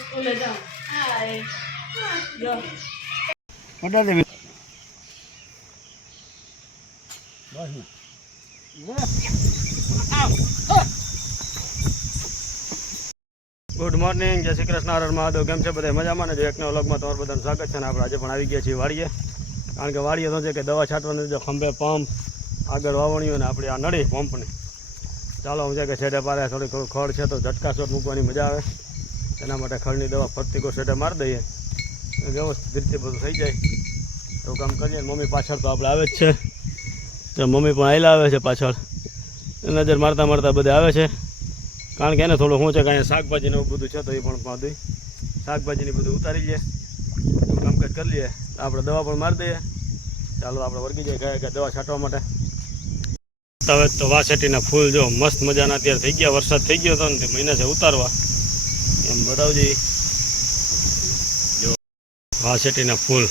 સ્કૂલે જાઉં. હાય જો મોટા દે ગુડ મોર્નિંગ, જય શ્રી કૃષ્ણ, હર હર મહાદેવ. કેમ છે બધા? મજામાં ને? જો એક નવા વ્લોગમાં તમારું બધાનું સ્વાગત છે. ને આપણે આજે પણ આવી ગયા છીએ વાડીએ, કારણ કે વાડીએ તો છે કે દવા છાંટવાની, જો ખંભે પંપ આગળ વાવણીઓ ને આપણી આ નળી પંપની. ચાલો હું છે કે છેડે પારે થોડીક ખડ છે તો ઝટકા શોટ મૂકવાની મજા આવે, એના માટે ખડની દવા ફરતી કો છેડે મારી દઈએ, વ્યવસ્થિત રીતે બધું થઈ જાય તો કામ કરીએ. મમ્મી પાછળ તો આપણે આવે જ છે, તો મમ્મી પણ આવેલા આવે છે પાછળ, નજર મારતા મારતા બધે આવે છે. કારણ કે એને થોડું શું છે કે અહીંયા શાકભાજીને એવું બધું છે તો એ પણ બધું શાકભાજીની બધું ઉતારી લઈએ, કામકાજ કરી લઈએ. આપણે દવા પણ મારી દઈએ. ચાલો આપણે વર્ગી જઈએ ગયા કે દવા છાંટવા માટે. હવે તો વાસેટીના ફૂલ જો મસ્ત મજાના અત્યારે થઈ ગયા, વરસાદ થઈ ગયો હતો ને તે મહિના છે ઉતારવા, એમ બતાવજે. જો વાસેટીના ફૂલ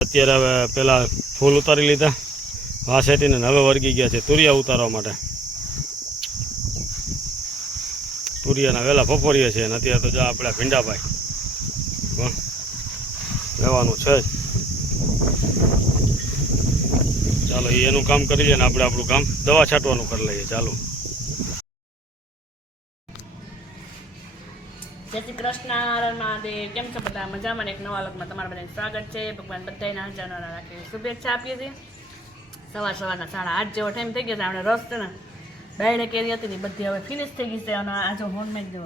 અત્યારે હવે પેલા ફૂલ ઉતારી લીધા વાસેટીને, હવે વર્ગી ગયા છે તુરિયા ઉતારવા માટે. તુરિયાના વહેલા ફફોરીએ છીએ અને અત્યારે તો જો આપણે ભીંડાભાઈ લેવાનું છે જ. ચાલો એનું કામ કરી લઈએ ને આપણે આપણું કામ દવા છાંટવાનું કરી લઈએ. ચાલો. જય શ્રી કૃષ્ણ, હર મહાદેવ. કેમ છો બધા? મજામાં? એક નવા લોકમાં તમારા બધાને સ્વાગત છે. ભગવાન બધાના હજારો રાખે શુભેચ્છા આપીએ છીએ. સવારના 8:30 જેવો ટાઈમ થઈ ગયો છે. આપણે રસ છે ને ડાયણે કેરી હતી ને બધી હવે ફિનિશ થઈ ગઈ છે. અને આ જો હોમમેડ જો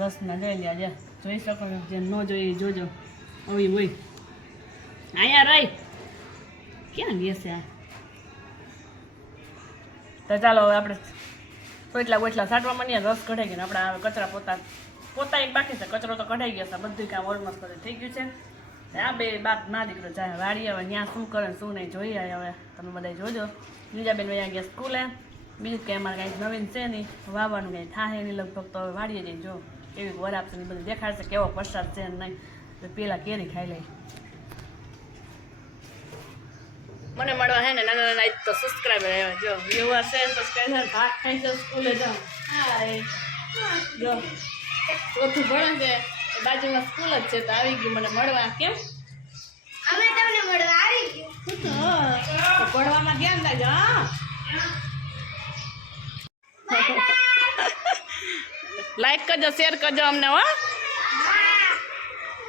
રસના જોઈ લ્યા, જે જોઈ શકો છો, જે ન જોઈએ જોજો. આવી હોય અહીંયા રહી ક્યાં લેશે આ. તો ચાલો હવે આપણે ગોટલા છાંટવા માંડીએ. રસ કઢાઈ ગયો ને આપણે કચરા પોતા એક બાકી છે, કચરો તો કઢાઈ ગયો છે. બધું કામ ઓલમોસ્ટ બધું થઈ ગયું છે. આ બે બાપ ના દીકરો જાય વાડી, હવે ત્યાં શું કરે શું નહીં જોઈએ. હવે તમે બધા જોજો. બીજા બેન વયા ગયા સ્કૂલે. બીજું કે અમારે કાંઈ નવીન છે નહીં, વાવવાનું કાંઈ થાય નહીં લગભગ. તો હવે વાડીએ જઈને જો કેવી વરાપ છે ને બધું દેખાડશે, કેવો વરસાદ છે ને નહીં. તો પેલા કેરી ખાઈ લઈ. મને મળવા હે ને નાના નાના તો સબસ્ક્રાઈબર આવ્યા, જો વ્યુઅર છે, સબસ્ક્રાઈબર ભાગ ખાઈ છે સ્કૂલે જાઉં. હાય જો ચોથું ભણે છે, બાજુમાં સ્કૂલ જ છે, તો આવી ગયું મને મળવા. કેમ અમે તમને મળવા આવી ગયું? તો ભણવામાં ધ્યાન રાખજો. હા લાઈક કરજો, શેર કરજો અમને હો.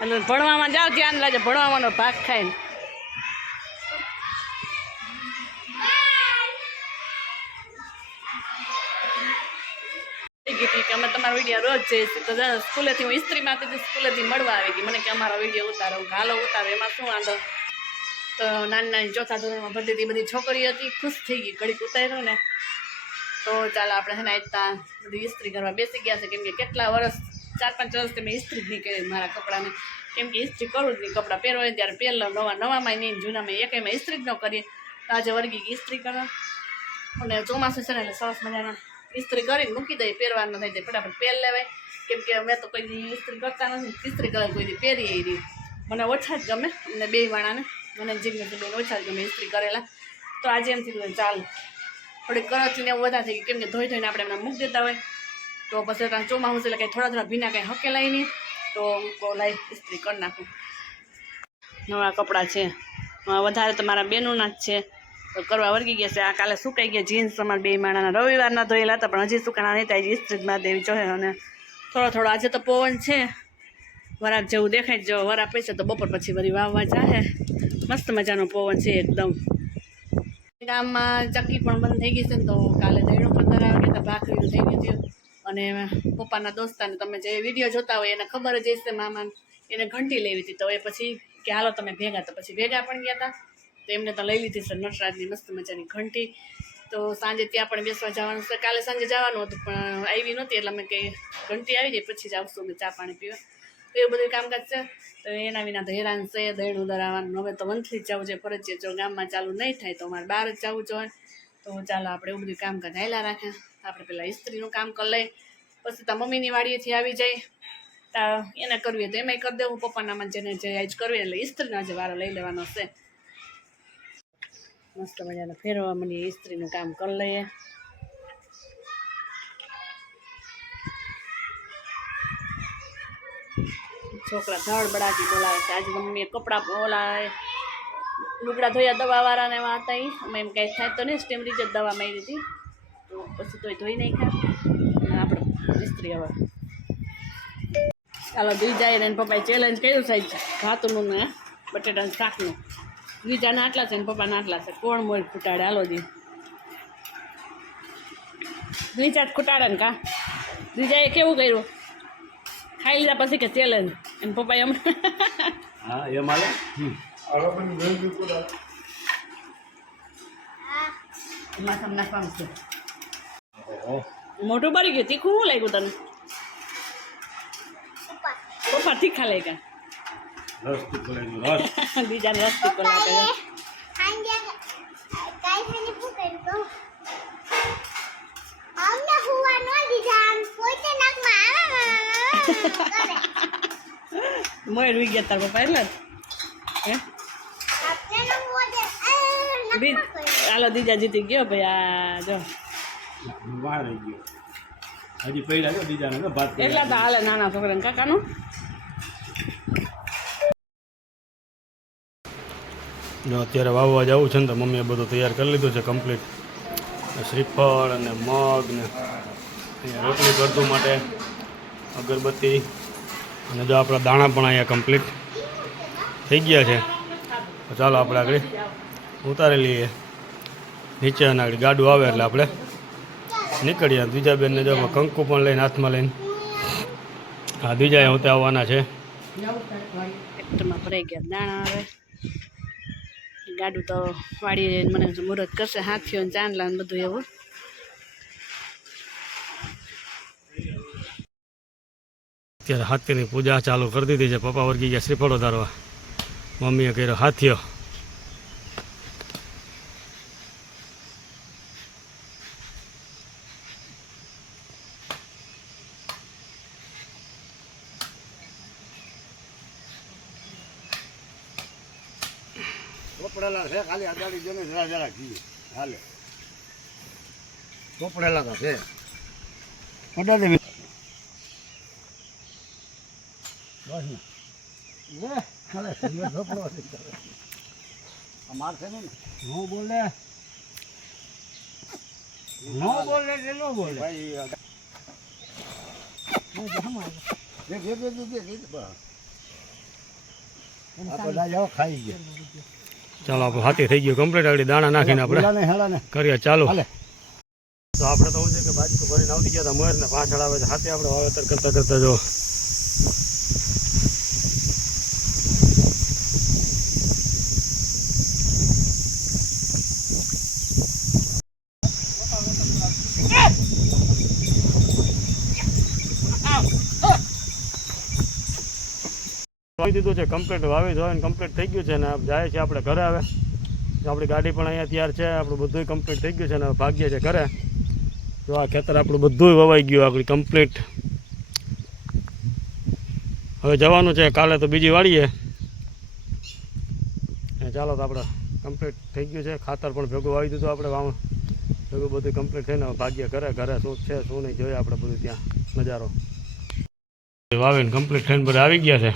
એટલે ભણવામાં જાઓ, ધ્યાન રાખજો, ભણવાનો ભાગ ખાઈને. કે અમે તમારો વિડીયો રોજ જઈશું, તો સ્કૂલેથી હું ઇસ્ત્રીમાં હતી, સ્કૂલેથી મળવા આવી ગઈ. મને કે અમારો વિડીયો ઉતારો, હાલો ઉતારો, એમાં શું વાંધો. તો નાની ચોથા ધોરણમાં ભરતી હતી, બધી છોકરીઓ હતી, ખુશ થઈ ગઈ. ઘડીક ઉતાર્યો ને તો ચાલો આપણે છે ને આજતા બધી ઇસ્ત્રી કરવા બેસી ગયા છે. કેમ કે કેટલા વર્ષ 4-5 વર્ષથી મેં ઇસ્ત્રી જ નહીં કરી મારા કપડાને. કેમ કે ઇસ્ત્રી કરું જ નહીં, કપડાં પહેરવા હોય ત્યારે પહેરલો, નવામાં નહીં, જૂનામાં એકેમાં ઇસ્ત્રી જ ન કરીએ. તો આજે વર્ગી ઇસ્ત્રી કરવા, અને ચોમાસું છે ને એટલે સરસ મજાના ઇસ્ત્રી કરીને મૂકી દઈએ, પહેરવાનું થઈ જાય, ફટાફટ પહેર લેવાય. કેમ કે અમે તો કોઈ દી ઇસ્ત્રી કરતા નથી, ઇસ્ત્રી કલર કોઈ દી પહેરીએ એ રીત મને ઓછા જ ગમે. અમને બે વાળાને, મને જીગ્નેશ બેન ઓછા જ ગમે ઇસ્ત્રી કરેલા. તો આજે એમ થયું ચાલ થોડીક કરચી ને એવું વધારે થઈ ગયું. કેમ કે ધોઈ ધોઈને આપણે એમને મૂકી દેતા હોય, તો પછી ત્યાં ચોમાસું એટલે કંઈ થોડા ભીના કંઈ હકેલાય નહીં. તો લાઈ ઇસ્ત્રી કરી નાખું. નવા કપડાં છે વધારે તો મારા બેનોના જ છે, તો કરવા વર્ગી ગયા છે. આ કાલે સુકાઈ ગયા જીન્સ અમારા બે માણાના, રવિવારના ધોયેલા હતા પણ હજી સુકાણા નહીં થાય, ઇસ્ત્રી જ મારી દેવી જોઈએ. અને થોડો આજે તો પવન છે, વરાપ જેવું દેખાય. જો વરાપ પૈસે તો બપોર પછી વળી વાવવા જાહે. મસ્ત મજાનો પવન છે એકદમ. ગામમાં ચક્કી પણ બંધ થઈ ગઈ છે ને, તો કાલે દહીણું પણ ધરાવા ગયા હતા, ભાખરીનું થઈ ગયું હતું. અને પપ્પાના દોસ્તાને તમે જે વિડીયો જોતા હોય એને ખબર જ હશે, મામાને એને ઘંટી લેવી હતી. તો એ પછી કે હાલો તમે ભેગા, તો પછી ભેગા પણ ગયા હતા. તો એમને તો લઈ લીધી છે નટરાજની મસ્ત મજાની ઘંટી. તો સાંજે ત્યાં પણ બેસવા જવાનું છે. કાલે સાંજે જવાનું હતું પણ આવી નહોતી, એટલે અમે કંઈ ઘંટી આવી જાય પછી જ આવશું અમે ચા પાણી પીવા. તો એવું બધું કામકાજ છે. તો એના વિના તો હેરાન છે દહીણું ધરાવવાનું. હવે તો વંથલી જ જવું છે ફરજિયાત, જો ગામમાં ચાલુ નહીં થાય તો અમારે બહાર જ જવું જોઈએ. તો ચાલો આપણે એવું બધું કામકાજ હાલ્યા રાખે. આપણે પહેલાં ઇસ્ત્રીનું કામ કરી લઈએ, પછી ત્યાં મમ્મીની વાડીએથી આવી જાય, એને કરવી હોય તો એમાંય કરી દેવું. પપ્પાનામાં જેને જે આજ કરવી એટલે ઇસ્ત્રીનો આજે વારો લઈ લેવાનો છે. મસ્ત મજાનો ફેરવા મને ઇસ્ત્રીનું કામ કરી લઈએ. છોકરા ધડબડાટી બોલાવે છે. આજે મમ્મીએ કપડાં બોલાવે લુગડા ધોયા દવાવાળાને એવા હતા એ અમે એમ કાંઈ થાય તો નહીં સ્ટેમરી જ દવા મારી હતી તો પછી તોય ધોઈ નાખ્યા. આપણે ઇસ્ત્રી હવે ચાલો દ્વિજાએ ને પપ્પાએ ચેલેન્જ કર્યું સાહેબ ભાતનું ને બટેટાનું શાકનું. દ્વિજાના આટલા છે ને પપ્પાના આટલા છે. કોણ મોર ખૂટાડે? હાલો દી દ્વિજા જ ખૂટાડે ને કા? દ્વિજાએ કેવું કર્યું? ખાઈ લીધા પછી કે ચેલેન્જ એને પપ્પાએ અમે હા એ માલે માથામાં નાખવાનું છે. મોઢું ભરી ગયું. તીખું શું લાગ્યું તને? પપ્પા તીખા લાગ્યા. રસ બીજાને રસ તીખો લાગે. હાંજે કાઈ ખાને પૂછે તો અમને હુવા નો દીધા આમ પોતે નાકમાં આવે મોર વી ગયા તાર પપ્પા એટલે હે આપણે નો મોજે બી હાલો દીજા જીતી ગયો ભાઈ. આ જો વાર રહી ગયો હજી પહેલા જો બીજાને ભાત એટલા તો હાલે નાના છોકરાને કાકાનું. જો અત્યારે વાવવા જવું છે ને તો મમ્મીએ બધું તૈયાર કરી લીધું છે કમ્પ્લીટ. શ્રીફળ અને મગ ને અહીંયા રોટલી કરતું માટે અગરબત્તી અને જો આપણા દાણા પણ અહીંયા કમ્પ્લીટ થઈ ગયા છે. તો ચાલો આપણે આગળ ઉતારી લઈએ નીચે અને આગળ ગાડું આવે એટલે આપણે નીકળીએ. બીજા બેનને જો કંકુ પણ લઈને હાથમાં લઈને હા બીજા હું ત્યાં આવવાના છે. ટ્રેક્ટરમાં ભરાઈ ગયા દાણા. આવે ગાડું તો વાડીએ મને મુહૂર્ત કરશે. હાથીઓ ને ચાંદલા ને બધું એવું. અત્યારે હાથીની પૂજા ચાલુ કરી દીધી છે. પપ્પા વર્ગી ગયા શ્રીફળો ધારવા. મમ્મીએ કર્યો હાથીઓ. ચોપડેલા છે ખાલી આદાડી જોને જરા જરા ઘી હાલે ચોપડેલા તો છે અડાડે બસ ને હાલે ચોપડો અમાર છે ને નો બોલે કે નો બોલે ભાઈ ખાઈ ગયા. ચાલો આપણે હાથી થઈ ગયું કમ્પ્લીટ. આગળ દાણા નાખીને આપણે કરીએ ચાલો. તો આપણે તો શું છે કે બાજુ ભરીને આવતી ગયા હતા મોર ને પાછળ આવે છે હાથે. આપણે વાવેતર કરતા કરતા જો વાવી દીધું છે કમ્પ્લીટ. વાવી ધોઈને કમ્પ્લીટ થઈ ગયું છે ને જાય છે આપણે ઘરે. આવે આપણી ગાડી પણ અહીંયા તૈયાર છે. આપણું બધું કમ્પ્લીટ થઈ ગયું છે ને ભાગીએ છે ઘરે. જો આ ખેતર આપણું બધું વવાઈ ગયું આપણી કમ્પ્લીટ. હવે જવાનું છે કાલે તો બીજી વાળીએ. ચાલો તો આપણે કમ્પ્લીટ થઈ ગયું છે. ખાતર પણ ભેગું વાવી દીધું આપણે. ભેગું બધું કમ્પ્લીટ થઈને ભાગ્ય ઘરે. ઘરે શું છે શું નહીં જોઈએ આપણે બધું ત્યાં નજારો. વાવીને કમ્પ્લીટ થઈને બધા આવી ગયા છે.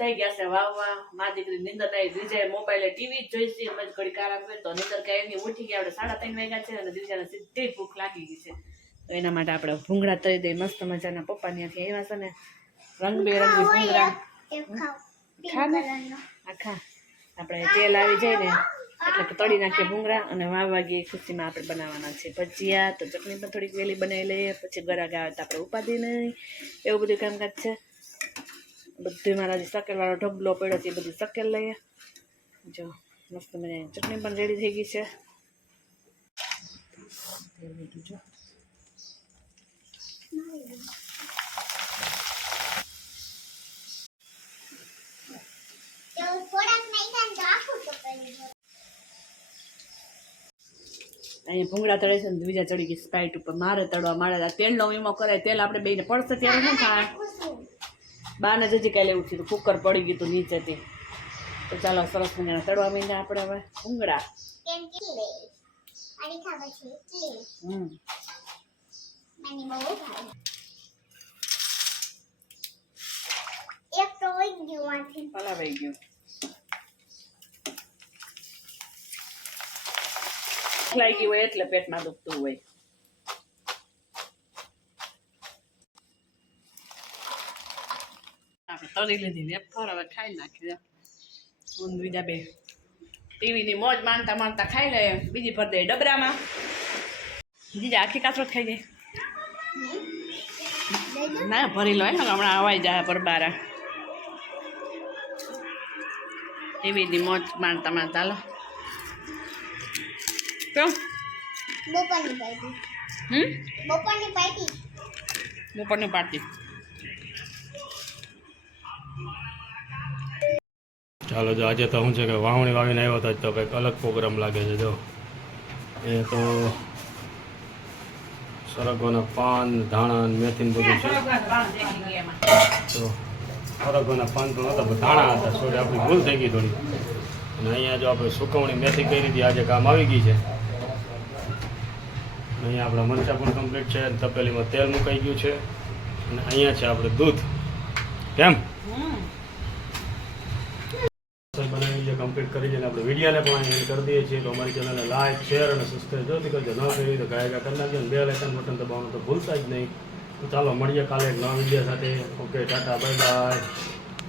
થઈ ગયા છે વાવવા. મા દીકરી નિંદર થાય. દ્વિજાએ મોબાઈલે ટીવી જ જોઈ છે. એમ જ ઘડી આરામ કર્યો તો નિંદર કાંઈ એની ઉઠી ગયા. આપણે 3:30 વાગ્યા છે અને દ્વિજાને સીધી ભૂખ લાગી ગઈ છે. તો એના માટે આપણે ભૂંગળા તળી દઈએ મસ્ત મજાના. પપ્પા ત્યાંથી આવ્યા છે ને રંગબેરંગી ભૂંગળા. ખા ને આખા આપણે તેલ આવી જાય ને એટલે કે તળી નાખીએ ભૂંગળા અને વાવવા ગઈ ખુશીમાં આપણે બનાવવાના છે ભજીયા. તો ચટણી પણ થોડીક વહેલી બનાવી લઈએ પછી ગરાગ આવે તો આપણે ઉપાધિ નહીં. એવું બધું કામકાજ છે. બધું મારા જે સકેલવાળો ઢગલો પડ્યો છે એ બધું સકેલ લઈએ. જો મસ્ત મને ચટણી પણ રેડી થઈ ગઈ છે. જો અહીં ભૂંગળા તળે છે ને બીજા ચડી ગઈ સ્પાઇટ ઉપર મારે તળવા મારે આ તેલનો વીમો કરે તેલ આપણે બેને પડશે ત્યારે શું થાય બાને જજી કાલે એવું થયું કુકર પડી ગયું હતું નીચેથી તો ચાલો સરસ મજાના તળવા માંડ્યા આપણે હવે ભૂંગળા કેમ કે લે આની ખબર છે એટલે મને બહુ ભાવે એક તો વઈ ગયું આથી હલાવાઈ ગયું ખલાઈ ગયું હોય એટલે પેટમાં દુખતું હોય આપણે તળી લીધી વેફર હવે ખાઈ નાખી હું બીજા બે ટીવીની મોજ માનતા માનતા ખાઈ લે બીજી ભર દે ડબરામાં બીજા આખી કાથરોટ ખાઈ જાય ના ભરી લો ને હમણાં અવાઈ જાય પરબારા ટીવીની મોજ માનતા માનતા લો કેમ બપોરની પાર્ટી બપોરની પાર્ટી બપોરની પાર્ટી ચાલો જો આજે તો શું છે કે વાવણી વાવીને આવ્યો હતો તો કંઈક અલગ પ્રોગ્રામ લાગે છે જો એ તો સરગવાના પાન ધાણા ને મેથી ને બધું છે તો સરગવાના પાન તો નહોતા પણ ધાણા હતા સોરી આપણી ભૂલ થઈ ગઈ થોડી અને અહીંયા જો આપણે સુકવણી મેથી કરી હતી આજે કામ આવી ગઈ છે અહીંયા આપણા મરચાં પણ કમ્પ્લીટ છે તપેલીમાં તેલ મુકાઈ ગયું છે અને અહીંયા છે આપણે દૂધ કેમ બનાવી છે કમ્પ્લીટ કરી છે અને આપણે વિડીયોને પણ એન્ડ કરી દઈએ છીએ તો અમારી ચેનલને લાઈક શેર અને સબસ્ક્રાઈબ જોતી કરજો ન કરી તો ગાયકા કરી નાખજો અને બે લાઇકન બટન દબાવવાનું તો ભૂલતા જ નહીં તો ચાલો મળીએ કાલે એક નવા વિડીયો સાથે ઓકે ટાટા બાય બાય